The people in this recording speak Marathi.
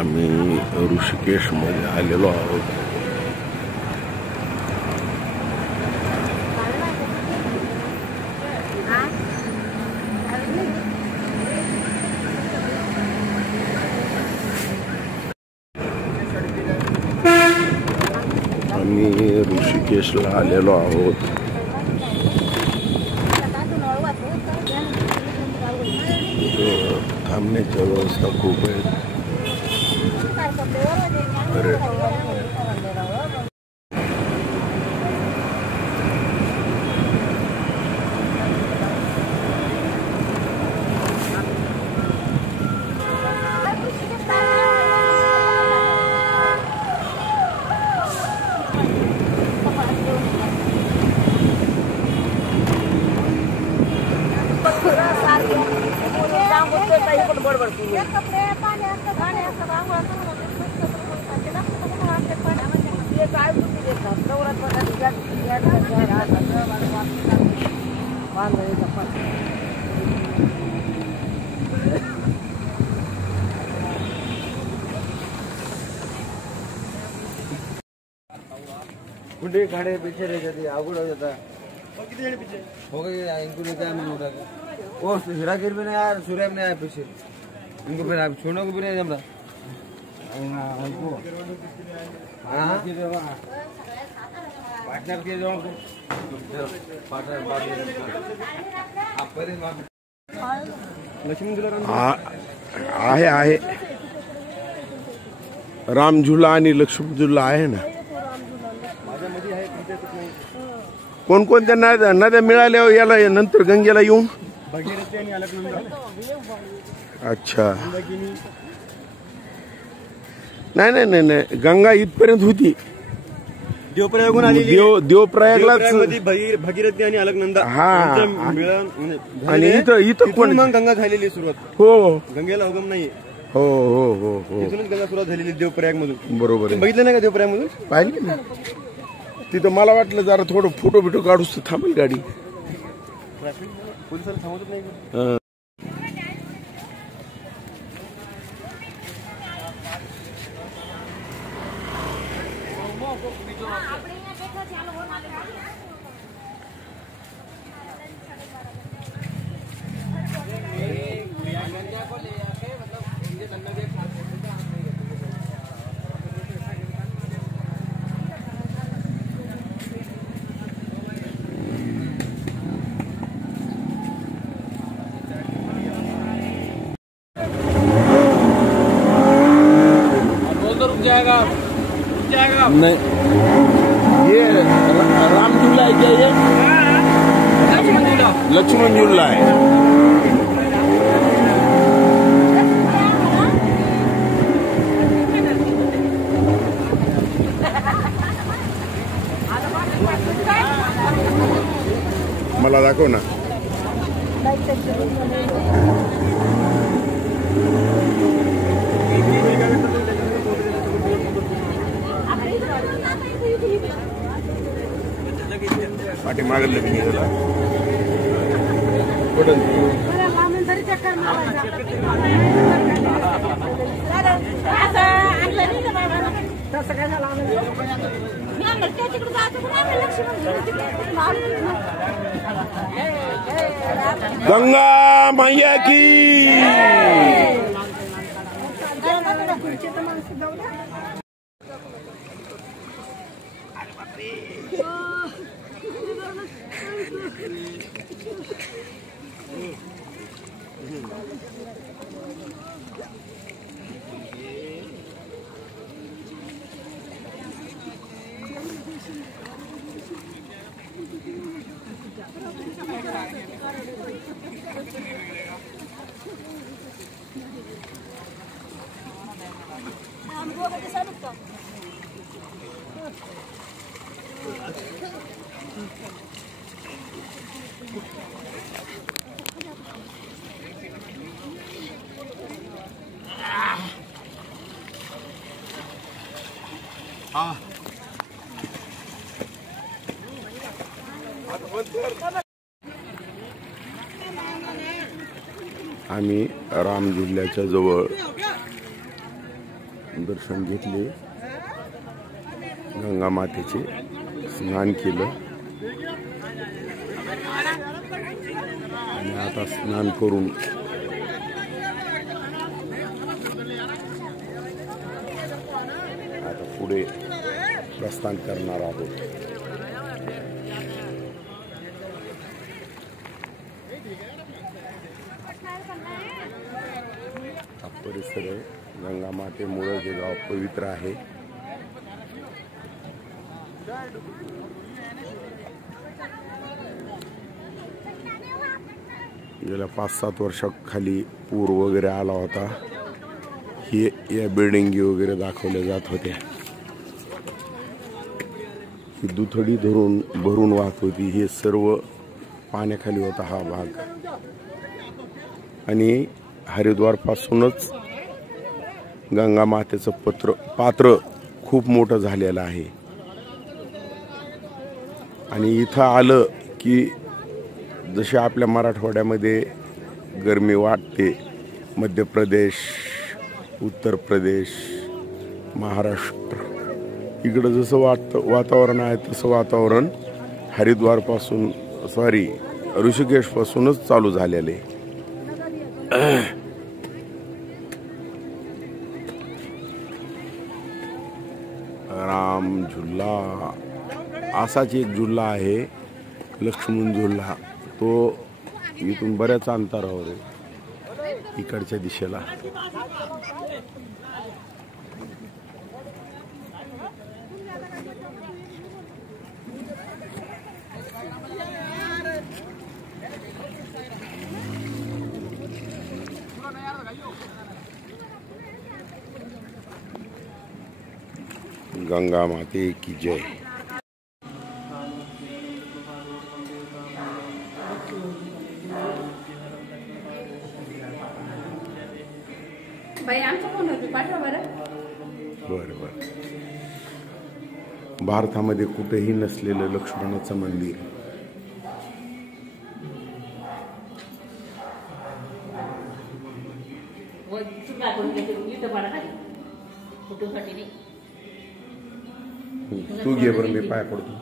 आम्ही ऋषिकेशमध्ये आलेलो आहोत. आम्ही ऋषिकेशला आलेलो आहोत. थांबण्याची व्यवस्था खूप आहे. गुंडे खाड़े पीछे रह जाते आगुड़ हो जाता कितने जने पीछे हो गए इनको लेकर आया मैंने उठा के वो हीरागिर में नहीं आया सूर्य में नहीं आया पीछे इनको फिर आप छोड़ने को भी नहीं जमरा इनको हाँ पार्टनर के जो पार्टनर आप पहले लक्ष्मी झुला आहे राम झुला आणि लक्ष्मण झुला आहे ना. कोणकोणत्या नद्या मिळाल्या याला नंतर गंगेला येऊन. भगीरथी आणि अलकनंदा. अच्छा नाही गंगा इथपर्यंत होती. देवप्रयागून आलेली देवप्रयागला भगीरथी आणि अलकनंदा. हा आणि इथं कोण मग गंगा झालेली सुरुवात. हो गंगेला उगम नाही. हो हो हो हो तिथूनच गंगा सुरुवात झालेली देवप्रयाग मधून. बरोबर आहे. बघितलं नाही का देवप्रयाग मधून पाहिजे ना तिथं. मला वाटलं जरा थोडं फोटो काढूस तर थांबेल गाडी. पोलिसांना थांबवत नाही. जाएगा नहीं ये राम झूला है क्या? ये लक्ष्मण झूला है. मला दाखव ना. पाठी मागल लगी निघाला कुठं गंगा मैया की. आम्ही राम जिल्ह्याच्या जवळ दर्शन घेतले, गंगा मातेचे स्नान केलं आणि आता स्नान करून आता पुढे प्रस्थान करणार आहोत. हा परिसर आहे. गंगा मातेमुळे हे गाव पवित्र आहे. गेल्या 5-7 वर्षाखाली पूर वगैरे आला होता. हे या बिल्डिंगी वगैरे दाखवल्या जात होत्या. ही दुथडी भरून वाहत होती. हे सर्व पाण्याखाली होता हा भाग. आणि हरिद्वार पासूनच गंगा मातेचं पात्र खूप मोठं झालेलं आहे. आणि इथं आलं की जसे आपल्या मराठवाड्यामध्ये गरमी वाटते, मध्य प्रदेश, उत्तर प्रदेश, महाराष्ट्र इकडं जसं वातावरण आहे तसं वातावरण हरिद्वारपासून ऋषिकेशपासूनच चालू झालेले. राम झुल्ला असाच एक झुल्ला आहे, लक्ष्मण झुल्ला. तो इथून बऱ्याच अंतरावर आहे इकडच्या दिशेला. गंगा माते की जय. बरं. भारतामध्ये कुठेही नसलेलं लक्ष्मणाचं मंदिर. तू घे बरं, मी पाय पडतो.